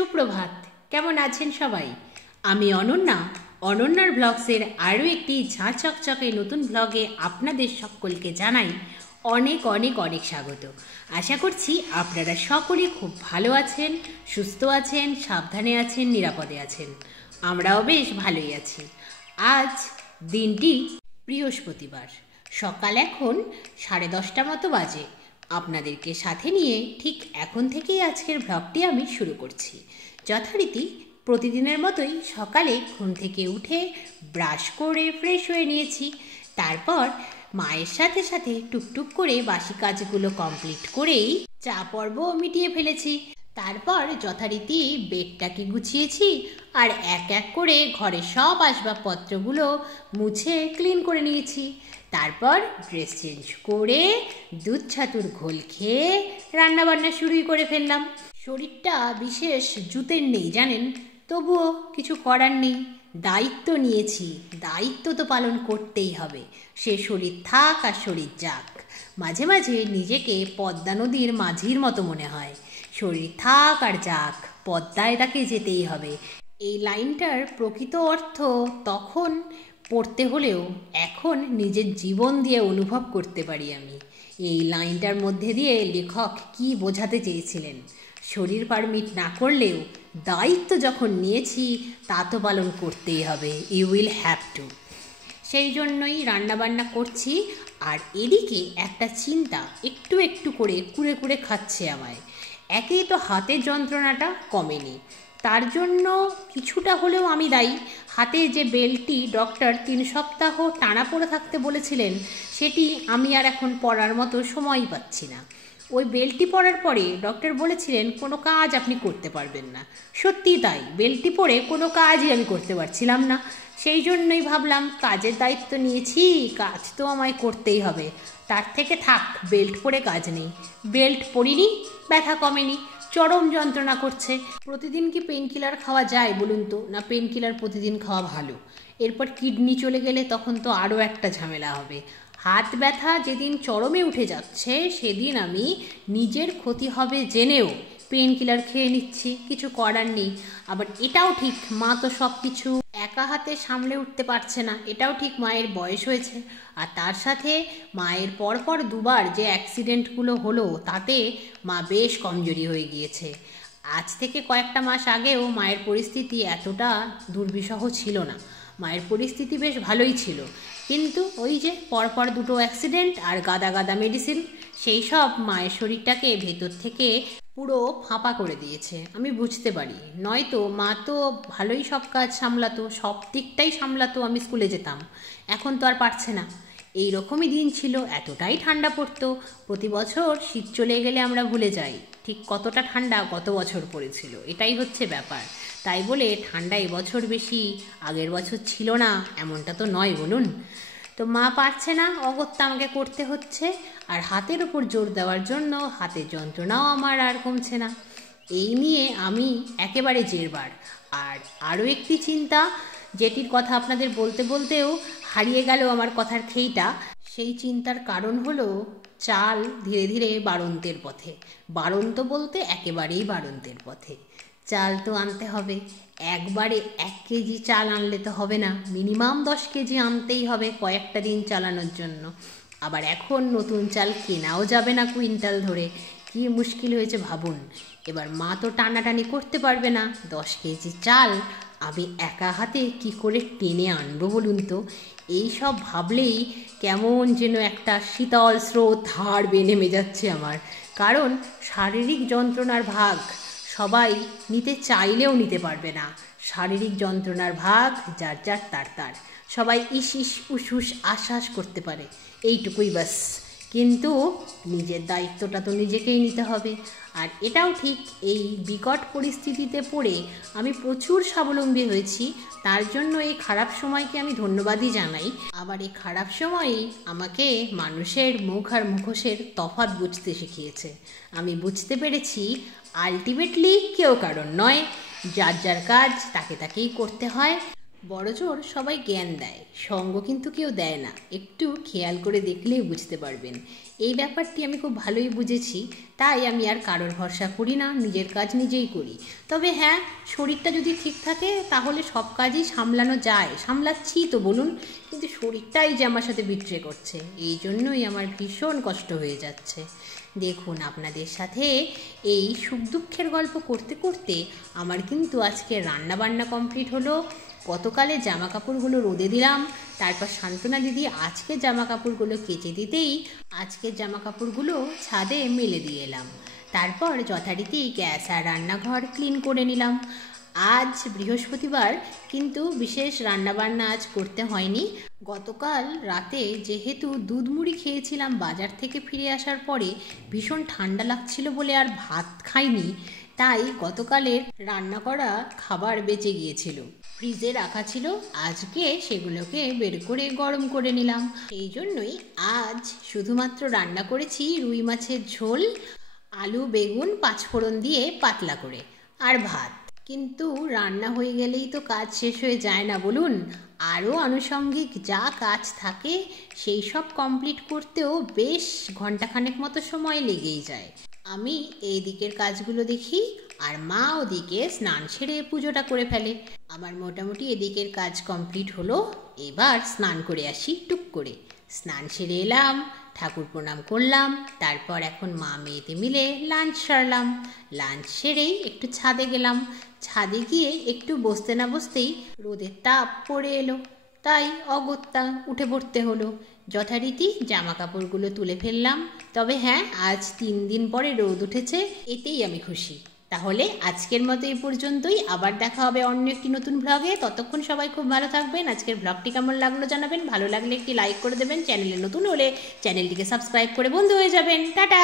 সুপ্রভাত। কেমন আছেন সবাই? আমি অনন্যা, অনন্যার ব্লগসের আরও একটি ঝাঁ চকচকে নতুন ব্লগে আপনাদের সকলকে জানাই অনেক অনেক অনেক স্বাগত। আশা করছি আপনারা সকলে খুব ভালো আছেন, সুস্থ আছেন, সাবধানে আছেন, নিরাপদে আছেন। আমরাও বেশ ভালোই আছি। আজ দিনটি বৃহস্পতিবার, সকাল এখন 10:30 মতো বাজে। আপনাদেরকে সাথে নিয়ে ঠিক এখন থেকেই আজকের ব্লগটি আমি শুরু করছি। যথারীতি প্রতিদিনের মতোই সকালে ঘুম থেকে উঠে ব্রাশ করে ফ্রেশ হয়ে নিয়েছি। তারপর মায়ের সাথে সাথে টুকটুক করে বাসি কাজগুলো কমপ্লিট করেই চা পর্বও মিটিয়ে ফেলেছি। তারপর যথারীতি বেডটাকে গুছিয়েছি আর এক এক করে ঘরের সব আসবাবপত্রগুলো মুছে ক্লিন করে নিয়েছি। তারপর ড্রেস চেঞ্জ করে দুধ ছাতুর ঘোল খেয়ে রান্নাবান্না শুরুই করে ফেললাম। শরীরটা বিশেষ জুতের নেই জানেন, তবুও কিছু করার নেই। দায়িত্ব নিয়েছি, দায়িত্ব তো পালন করতেই হবে। সে শরীর থাক আর শরীর যাক। মাঝে মাঝে নিজেকে পদ্মা নদীর মাঝির মতো মনে হয়। শরীর থাক আর যাক, পদ্মায় তাকে যেতেই হবে। এই লাইনটার প্রকৃত অর্থ তখন পড়তে হলেও এখন নিজের জীবন দিয়ে অনুভব করতে পারি আমি। এই লাইনটার মধ্যে দিয়ে লেখক কি বোঝাতে চেয়েছিলেন? শরীর পারমিট না করলেও দায়িত্ব যখন নিয়েছি তা তো পালন করতেই হবে। You will have to. সেই জন্যই রান্নাবান্না করছি। আর এদিকে একটা চিন্তা একটু একটু করে কুড়ে কুড়ে খাচ্ছে আমায়। একেই তো হাতের যন্ত্রণাটা কমেনি, তার জন্য কিছুটা হলেও আমি দায়ী। হাতে যে বেল্টটি ডক্টর 3 সপ্তাহ টানা পড়ে থাকতে বলেছিলেন, সেটি আমি আর এখন পরার মতো সময়ই পাচ্ছি না। ওই বেল্টটি পরার পরে ডক্টর বলেছিলেন কোনো কাজ আপনি করতে পারবেন না। সত্যি তাই, বেল্টটি পরে কোনো কাজই আমি করতে পারছিলাম না। সেই জন্যই ভাবলাম কাজের দায়িত্ব নিয়েছি, কাজ তো আমায় করতেই হবে। তার থেকে থাক, বেল্ট পরে কাজ নেই। বেল্ট পরিনি, ব্যথা কমেনি, চরম যন্ত্রণা করছে। প্রতিদিন কি পেন কিলার খাওয়া যায় বলুন তো? না, পেন কিলার প্রতিদিন খাওয়া ভালো? এরপর কিডনি চলে গেলে তখন তো আরও একটা ঝামেলা হবে। হাত ব্যথা যেদিন চরমে উঠে যাচ্ছে সেদিন আমি নিজের ক্ষতি হবে জেনেও পেন কিলার খেয়ে নিচ্ছি। কিছু করার নেই। আবার এটাও ঠিক, মা তো সব কিছু একা হাতে সামলে উঠতে পারছে না। এটাও ঠিক, মায়ের বয়স হয়েছে। আর তার সাথে মায়ের পরপর দুবার যে অ্যাক্সিডেন্টগুলো হলো তাতে মা বেশ কমজোরি হয়ে গিয়েছে। আজ থেকে কয়েকটা মাস আগেও মায়ের পরিস্থিতি এতটা দুর্বিষহ ছিল না। মায়ের পরিস্থিতি বেশ ভালোই ছিল, কিন্তু ওই যে পরপর দুটো অ্যাক্সিডেন্ট আর গাদা গাদা মেডিসিন, সেই সব মায়ের শরীরটাকে ভেতর থেকে পুরো ফাঁপা করে দিয়েছে। আমি বুঝতে পারি, নয়তো মা তো ভালোই সব কাজ সামলাতো, সব দিকটাই সামলাতো। আমি স্কুলে যেতাম, এখন তো আর পারছে না। এই রকমই দিন ছিল। এতটাই ঠান্ডা পড়তো, প্রতি বছর শীত চলে গেলে আমরা ভুলে যাই ঠিক কতটা ঠান্ডা গত বছর পড়েছিল। এটাই হচ্ছে ব্যাপার। তাই বলে ঠান্ডা এবছর বেশি, আগের বছর ছিল না, এমনটা তো নয় বলুন। তো মা পারছে না, অগত্যা আমাকে করতে হচ্ছে। আর হাতের ওপর জোর দেওয়ার জন্য হাতের যন্ত্রণাও আমার আর কমছে না। এই নিয়ে আমি একেবারে জেরবার। আর আরও একটি চিন্তা, যেটির কথা আপনাদের বলতে বলতেও হারিয়ে গেল আমার কথার খেইটা। সেই চিন্তার কারণ হলো চাল ধীরে ধীরে বাড়ন্তের পথে। বাড়ন্ত বলতে একেবারেই বাড়ন্তের পথে। চাল তো আনতে হবে। একবারে 1 কেজি চাল আনলে তো হবে না, মিনিমাম 10 কেজি আনতেই হবে কয়েকটা দিন চালানোর জন্য। আবার এখন নতুন চাল কেনাও যাবে না কুইন্টাল ধরে। কি মুশকিল হয়েছে ভাবুন। এবার মা তো টানাটানি করতে পারবে না। 10 কেজি চাল আমি একা হাতে কি করে টেনে আনবো বলুন তো? এই সব ভাবলেই কেমন যেন একটা শীতল স্রোত হাড় বেয়ে নেমে যাচ্ছে আমার। কারণ শারীরিক যন্ত্রণার ভাগ সবাই নিতে চাইলেও নিতে পারবে না। শারীরিক যন্ত্রণার ভাগ যার যার তার তার। সবাই ইস ইস উস উস আশ্বাস করতে পারে, এইটুকুই বাস। কিন্তু নিজের দায়িত্বটা তো নিজেকেই নিতে হবে। আর এটাও ঠিক, এই বিকট পরিস্থিতিতে পড়ে আমি প্রচুর স্বাবলম্বী হয়েছি। তার জন্য এই খারাপ সময়কে আমি ধন্যবাদই জানাই। আবার এই খারাপ সময়েই আমাকে মানুষের মুখ আর মুখোশের তফাৎ বুঝতে শিখিয়েছে। আমি বুঝতে পেরেছি আলটিমেটলি কেউ কারণ নয়, যার যার কাজ তাকে তাকেই করতে হয়। বড়জোর সবাই জ্ঞান দেয়, সঙ্গ কিন্তু কেউ দেয় না। একটু খেয়াল করে দেখলেই বুঝতে পারবেন। এই ব্যাপারটি আমি খুব ভালোই বুঝেছি, তাই আমি আর কারোর ভরসা করি না, নিজের কাজ নিজেই করি। তবে হ্যাঁ, শরীরটা যদি ঠিক থাকে তাহলে সব কাজই সামলানো যায়, সামলাচ্ছি তো বলুন। কিন্তু শরীরটাই যে আমার সাথে বিট্রে করছে, এই জন্যই আমার ভীষণ কষ্ট হয়ে যাচ্ছে। দেখুন, আপনাদের সাথে এই সুখ দুঃখের গল্প করতে করতে আমার কিন্তু আজকে রান্নাবান্না কমপ্লিট হলো। গতকালে জামা কাপড়গুলো রোদে দিলাম, তারপর শান্তনা দিদি আজকে জামা কাপড়গুলো কেচে দিতেই আজকের জামা কাপড়গুলো ছাদে মেলে দিয়ে এলাম। তারপর যথারীতি গ্যাস আর রান্নাঘর ক্লিন করে নিলাম। আজ বৃহস্পতিবার, কিন্তু বিশেষ রান্নাবান্না আজ করতে হয়নি। গতকাল রাতে যেহেতু দুধ মুড়ি খেয়েছিলাম বাজার থেকে ফিরে আসার পরে, ভীষণ ঠান্ডা লাগছিল বলে আর ভাত খাইনি, তাই গতকালের রান্না করা খাবার বেঁচে গিয়েছিল, ফ্রিজে রাখা ছিল। আজকে সেগুলোকে বের করে গরম করে নিলাম। এই জন্যই আজ শুধুমাত্র রান্না করেছি রুই মাছের ঝোল, আলু বেগুন পাঁচফোড়ন দিয়ে পাতলা করে, আর ভাত। কিন্তু রান্না হয়ে গেলেই তো কাজ শেষ হয়ে যায় না বলুন। আরও আনুষঙ্গিক যা কাজ থাকে সেই সব কমপ্লিট করতেও বেশ ঘন্টাখানেক মতো সময় লেগেই যায়। আমি এই দিকের কাজগুলো দেখি, আর মা ওদিকে স্নান সেরে পুজোটা করে ফেলে। আমার মোটামুটি এদিকের কাজ কমপ্লিট হলো। এবার স্নান করে আসি টুক করে। স্নান সেরে এলাম, ঠাকুর প্রণাম করলাম, তারপর এখন মা মেয়েতে মিলে লাঞ্চ সারলাম। লাঞ্চ সেরেই একটু ছাদে গেলাম। ছাদে গিয়ে একটু বসতে না বসতেই রোদের তাপ পড়ে এলো, তাই অগত্যা উঠে পড়তে হলো। যথারীতি জামা কাপড়গুলো তুলে ফেললাম। তবে হ্যাঁ, আজ 3 দিন পরে রোদ উঠেছে, এতেই আমি খুশি। তাহলে আজকের মতো এই পর্যন্তই, আবার দেখা হবে অন্য একটি নতুন ব্লগে। ততক্ষণ সবাই খুব ভালো থাকবেন। আজকের ব্লগটি কেমন লাগলো জানাবেন, ভালো লাগলে একটি লাইক করে দেবেন, চ্যানেলে নতুন হলে চ্যানেলটিকে সাবস্ক্রাইব করে বন্ধু হয়ে যাবেন। টাটা।